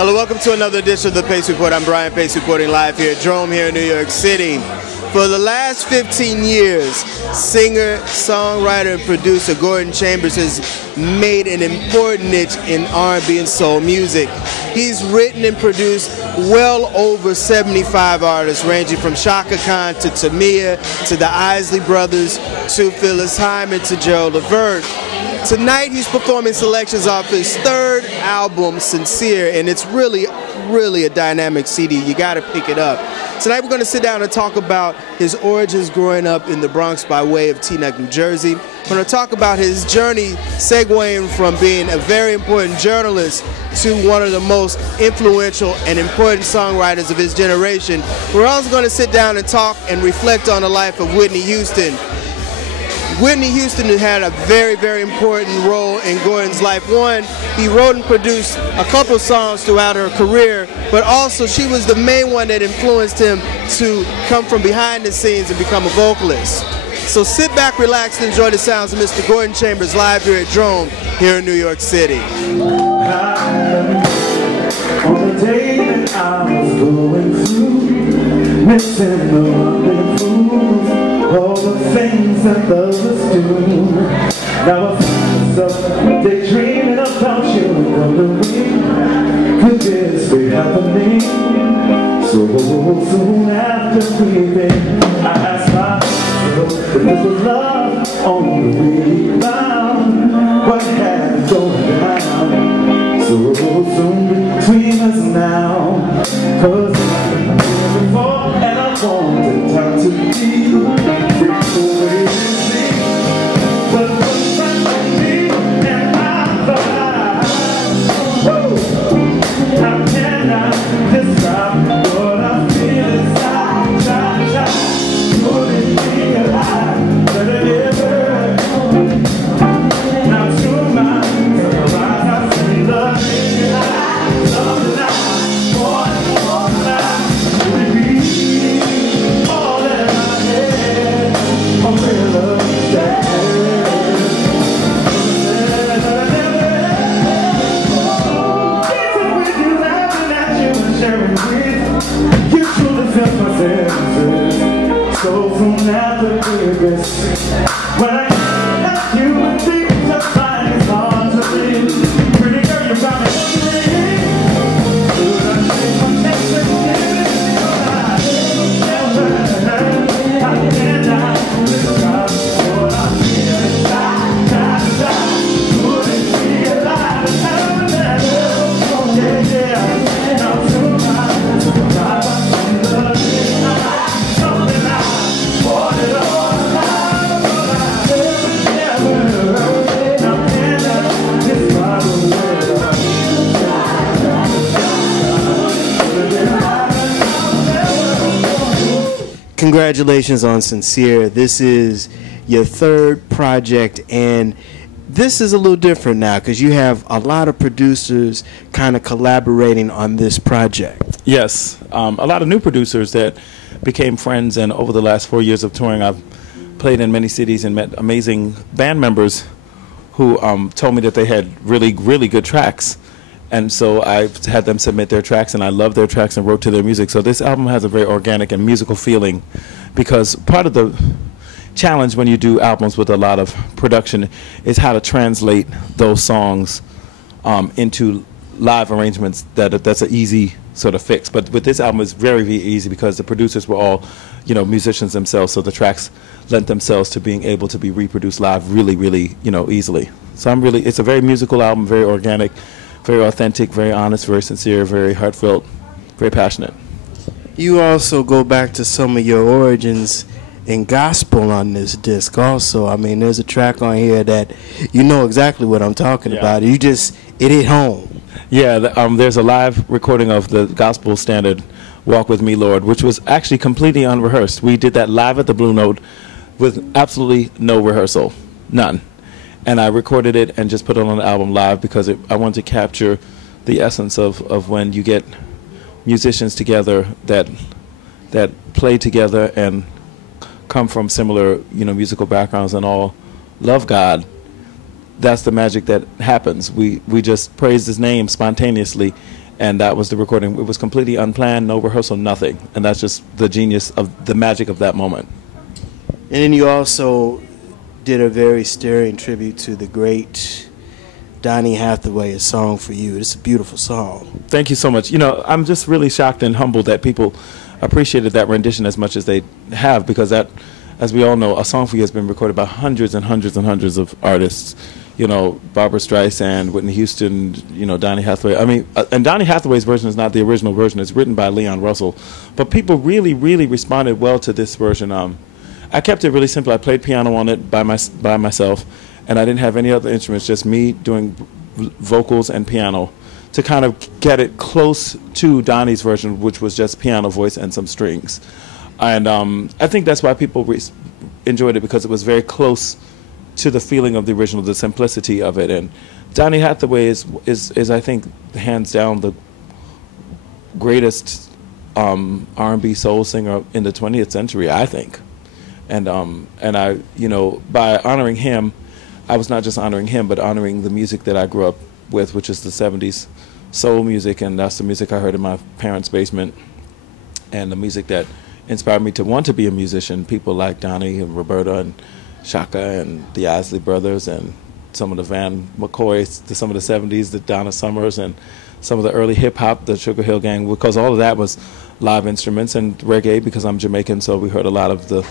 Hello, welcome to another edition of the Pace Report. I'm Brian Pace reporting live here at Drome here in New York City. For the last 15 years, singer, songwriter, and producer Gordon Chambers has made an important niche in R&B and soul music. He's written and produced well over 75 artists, ranging from Chaka Khan to Tamia, to the Isley Brothers, to Phyllis Hyman, to Gerald Levert. Tonight he's performing selections off his third album, Sincere, and it's really a dynamic CD. You gotta pick it up. Tonight we're gonna sit down and talk about his origins growing up in the Bronx by way of Teaneck, New Jersey. We're gonna talk about his journey segueing from being a very important journalist to one of the most influential and important songwriters of his generation. We're also gonna sit down and talk and reflect on the life of Whitney Houston. Whitney Houston had a very important role in Gordon's life. One, he wrote and produced a couple songs throughout her career, but also she was the main one that influenced him to come from behind the scenes and become a vocalist. So sit back, relax, and enjoy the sounds of Mr. Gordon Chambers live here at Drome here in New York City. On the day that I was going through, missing the rendezvous, all the things that lovers do. Now I find myself daydreaming about you and wondering, could this be happening? So soon after leaving, I asked myself if this was love on the rebound. What had going down? So soon between us now, 'cause I'm here before and I wanted time to be free away to see. But what's that like me and my life? How can I describe what I feel inside? Couldn't be alive, but it ever. Now to my surprise, I see love. So from now to Vegas, when I have you and things I find it's hard to live. Pretty girl, you got me wondering, should I take my next and give it to your eyes? How can I describe what I feel inside? Couldn't be alive and have never. Yeah. Now to my surprise, I see love. Congratulations on Sincere. This is your third project, and this is a little different now because you have a lot of producers kind of collaborating on this project. Yes, a lot of new producers that became friends, and over the last 4 years of touring, I've played in many cities and met amazing band members who told me that they had really good tracks. And so I had them submit their tracks, and I loved their tracks and wrote to their music. So this album has a very organic and musical feeling, because part of the challenge when you do albums with a lot of production is how to translate those songs into live arrangements. That's an easy sort of fix. But with this album, it's very easy because the producers were all, musicians themselves. So the tracks lent themselves to being able to be reproduced live really, easily. So it's a very musical album, very organic, very authentic, very honest, very sincere, very heartfelt, very passionate. You also go back to some of your origins in gospel on this disc also. I mean, there's a track on here that you know exactly what I'm talking about. It hit home. Yeah, there's a live recording of the gospel standard, Walk With Me, Lord, which was actually completely unrehearsed. We did that live at the Blue Note with absolutely no rehearsal, none. And I recorded it and just put it on the album live because I wanted to capture the essence of when you get musicians together that play together and come from similar, musical backgrounds and all love God. That's the magic that happens. We just praise His name spontaneously, and that was the recording. It was completely unplanned, no rehearsal, nothing, and that's just the genius of the magic of that moment. And then you also did a very stirring tribute to the great Donny Hathaway, A Song for You. It's a beautiful song. Thank you so much. You know, I'm just really shocked and humbled that people appreciated that rendition as much as they have, because that, as we all know, A Song for You has been recorded by hundreds and hundreds and hundreds of artists. You know, Barbra Streisand, Whitney Houston, you know, Donny Hathaway. I mean, and Donny Hathaway's version is not the original version. It's written by Leon Russell. But people really, really responded well to this version. I kept it really simple. I played piano on it by myself, and I didn't have any other instruments, just me doing vocals and piano to kind of get it close to Donny's version, which was just piano, voice, and some strings. And I think that's why people enjoyed it, because it was very close to the feeling of the original, the simplicity of it. And Donny Hathaway is I think, hands down the greatest R&B soul singer in the 20th century, I think. And I, you know, by honoring him, I was not just honoring him, but honoring the music that I grew up with, which is the 70s soul music, and that's the music I heard in my parents' basement, and the music that inspired me to want to be a musician. People like Donny and Roberta and Shaka and the Isley Brothers and some of the Van McCoys, some of the 70s, the Donna Summers, and some of the early hip-hop, the Sugar Hill Gang, because all of that was live instruments, and reggae, because I'm Jamaican, so we heard a lot of the,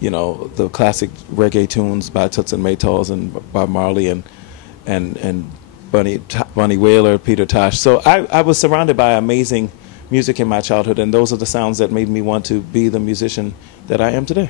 you know, the classic reggae tunes by Toots and Maytals and Bob Marley and Bunny Wailer, Peter Tosh. So I was surrounded by amazing music in my childhood, and those are the sounds that made me want to be the musician that I am today.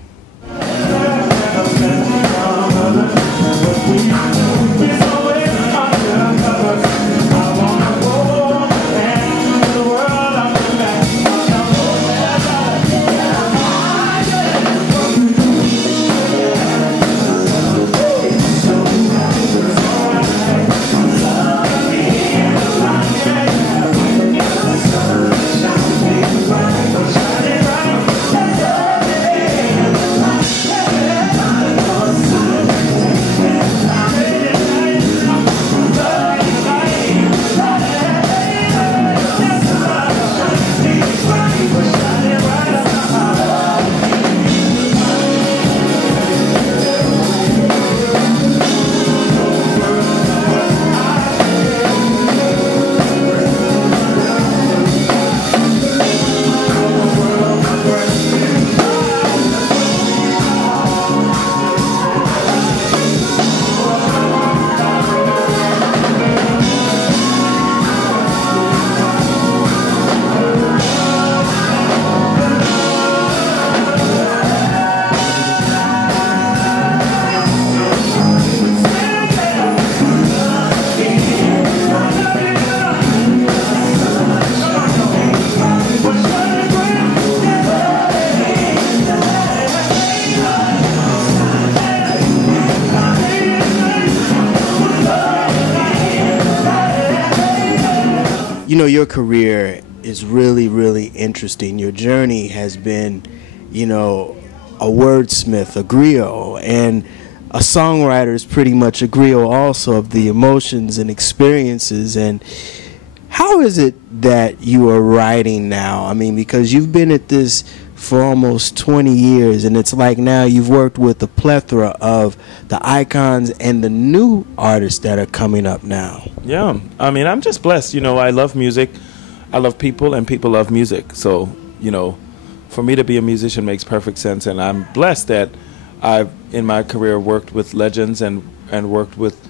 You know, your career is really, really interesting. Your journey has been, you know, a wordsmith, a griot, and a songwriter is pretty much a griot also of the emotions and experiences. And how is it that you are writing now? I mean, because you've been at this for almost 20 years, and it's like now you've worked with a plethora of the icons and the new artists that are coming up now. Yeah, I mean, I'm just blessed. You know, I love music, I love people, and people love music. So, you know, for me to be a musician makes perfect sense, and I'm blessed that I've, in my career, worked with legends and worked with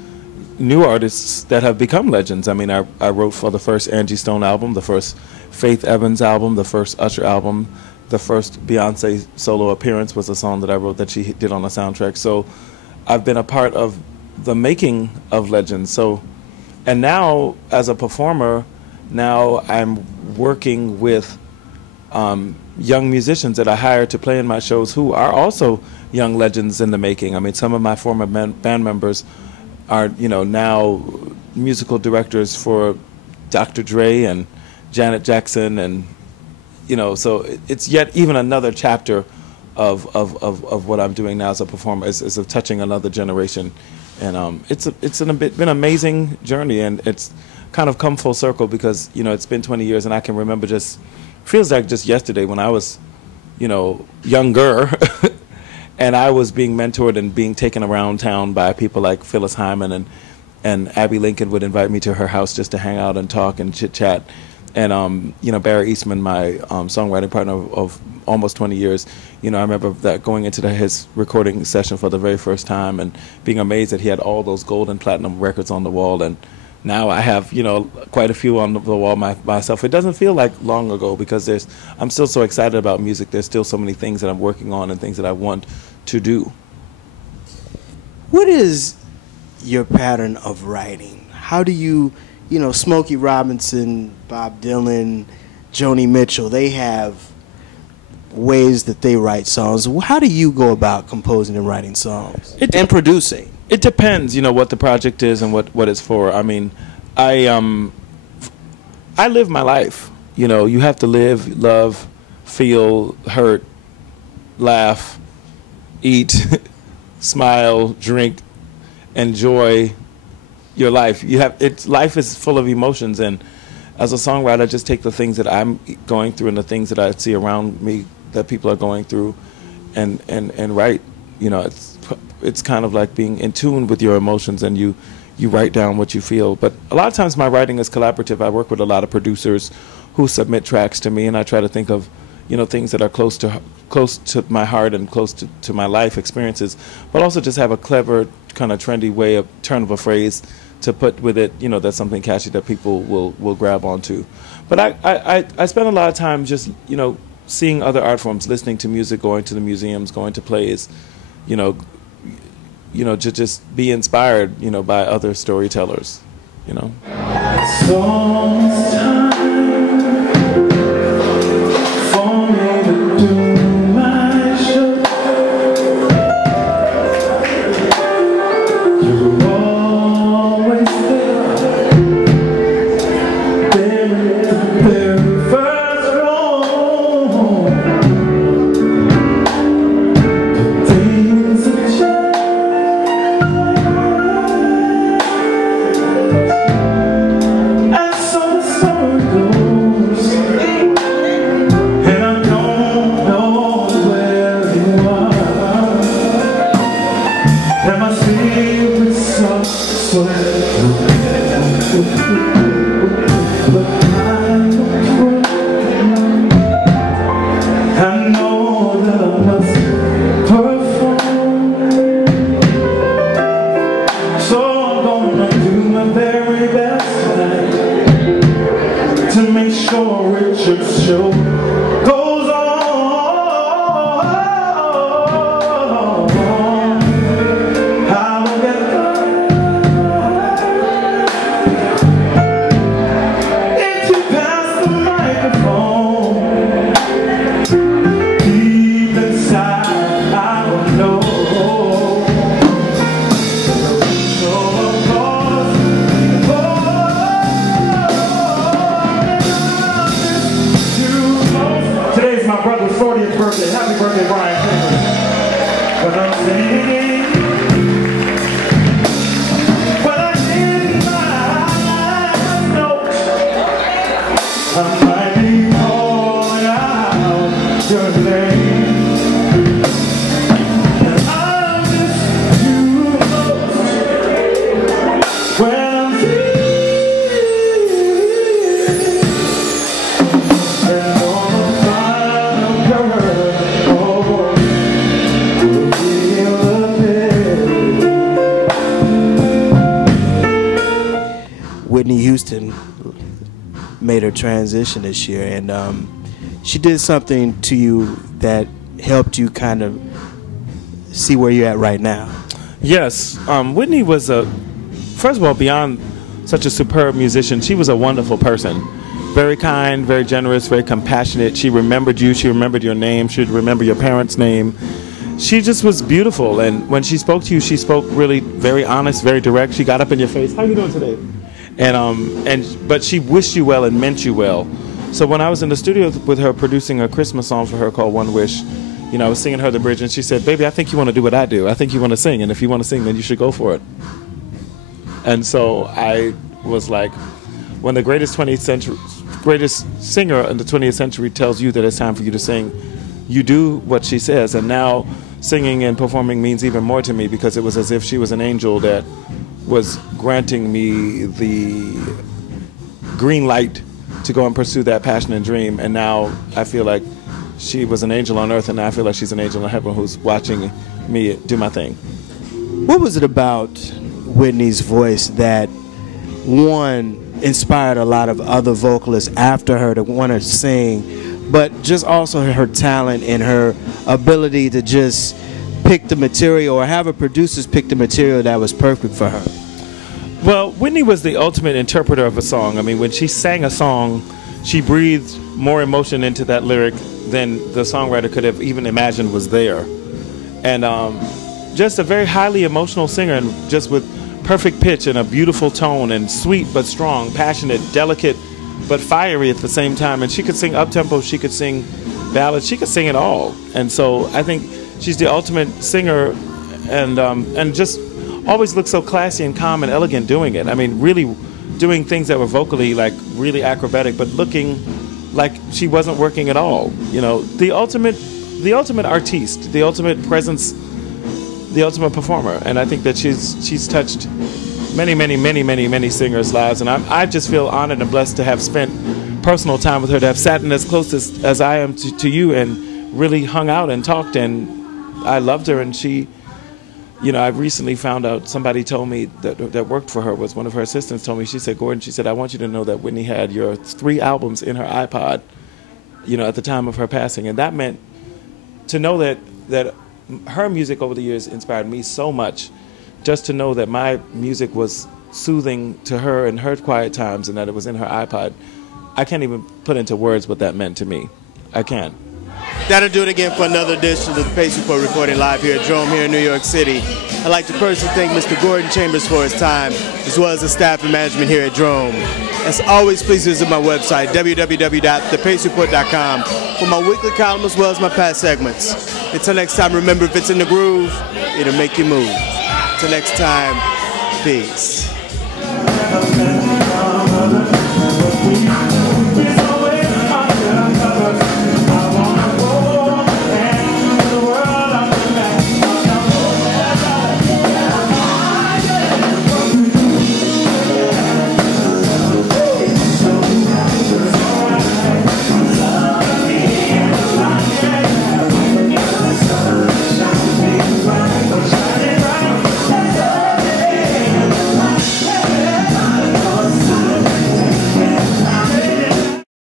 new artists that have become legends. I mean, I wrote for the first Angie Stone album, the first Faith Evans album, the first Usher album. The first Beyonce solo appearance was a song that I wrote that she did on a soundtrack. So I've been a part of the making of legends. So, and now as a performer, now I'm working with young musicians that I hire to play in my shows who are also young legends in the making. I mean, some of my former band members are, you know, now musical directors for Dr. Dre and Janet Jackson, and you know, so it's yet even another chapter of what I'm doing now as a performer, is of touching another generation, and it's been an amazing journey, and it's kind of come full circle because, you know, it's been 20 years and I can remember feels like just yesterday when I was, you know, younger and I was being mentored and being taken around town by people like Phyllis Hyman and Abby Lincoln would invite me to her house just to hang out and talk and chit-chat. And, you know, Barry Eastman, my songwriting partner of almost 20 years, you know, I remember that going into his recording session for the very first time and being amazed that he had all those gold and platinum records on the wall. And now I have, you know, quite a few on the wall myself. It doesn't feel like long ago because I'm still so excited about music. There's still so many things that I'm working on and things that I want to do. What is your pattern of writing? How do you know, Smokey Robinson, Bob Dylan, Joni Mitchell, they have ways that they write songs. How do you go about composing and writing songs and producing? It depends, you know, what the project is and what it's for. I mean, I live my life. You know, you have to live, love, feel, hurt, laugh, eat, smile, drink, enjoy your life. Life is full of emotions, and as a songwriter, I just take the things that I'm going through and the things that I see around me that people are going through, and write. You know, it's kind of like being in tune with your emotions, and you write down what you feel. But a lot of times, my writing is collaborative. I work with a lot of producers who submit tracks to me, and I try to think of, you know, things that are close to my heart and close to my life experiences, but also just have a clever, kind of trendy way of turn of a phrase to put with it, you know, that's something catchy that people will grab onto. But I spend a lot of time just, you know, seeing other art forms, listening to music, going to the museums, going to plays, you know, to just be inspired, you know, by other storytellers, you know. Songs time for me to do my show. You're always there in the very first row. The things that made her transition this year, and she did something to you that helped you kind of see where you're at right now. Yes, Whitney was first of all, beyond such a superb musician, she was a wonderful person. Very kind, very generous, very compassionate. She remembered you, she remembered your name, she'd remember your parents' name. She just was beautiful, and when she spoke to you, she spoke really very honest, very direct. She got up in your face, how you doing today? But she wished you well and meant you well. So when I was in the studio with her producing a Christmas song for her called One Wish, you know, I was singing her the bridge, and she said, "Baby, I think you want to do what I do. I think you want to sing, and if you want to sing, then you should go for it." And so I was like, when the greatest singer in the 20th century tells you that it's time for you to sing, you do what she says. And now singing and performing means even more to me, because it was as if she was an angel that was granting me the green light to go and pursue that passion and dream. And now I feel like she was an angel on earth, and now I feel like she's an angel in heaven who's watching me do my thing. What was it about Whitney's voice that, one, inspired a lot of other vocalists after her to want to sing, but just also her talent and her ability to just pick the material, or have her producers pick the material that was perfect for her? Well, Whitney was the ultimate interpreter of a song. I mean, when she sang a song, she breathed more emotion into that lyric than the songwriter could have even imagined was there. And just a very highly emotional singer, and just with perfect pitch and a beautiful tone, and sweet but strong, passionate, delicate but fiery at the same time. And she could sing up-tempo, she could sing ballads, she could sing it all. And so I think she's the ultimate singer, and just always looked so classy and calm and elegant doing it. I mean, really doing things that were vocally like really acrobatic, but looking like she wasn't working at all. You know, the ultimate artiste, the ultimate presence, the ultimate performer. And I think that she's touched many singers' lives, and I just feel honored and blessed to have spent personal time with her, to have sat in as close as I am to you, and really hung out and talked. And I loved her, and she, you know, I recently found out, somebody told me that worked for her, was one of her assistants, told me, she said, Gordon, she said, I want you to know that Whitney had your 3 albums in her iPod, you know, at the time of her passing. And that meant to know that her music over the years inspired me so much, just to know that my music was soothing to her in her quiet times, and that it was in her iPod. I can't even put into words what that meant to me. I can't. That'll do it again for another edition of the Pace Report, recording live here at Drome here in New York City. I'd like to personally thank Mr. Gordon Chambers for his time, as well as the staff and management here at Drome. As always, please visit my website, www.thepacereport.com, for my weekly column as well as my past segments. Until next time, remember, if it's in the groove, it'll make you move. Until next time, peace.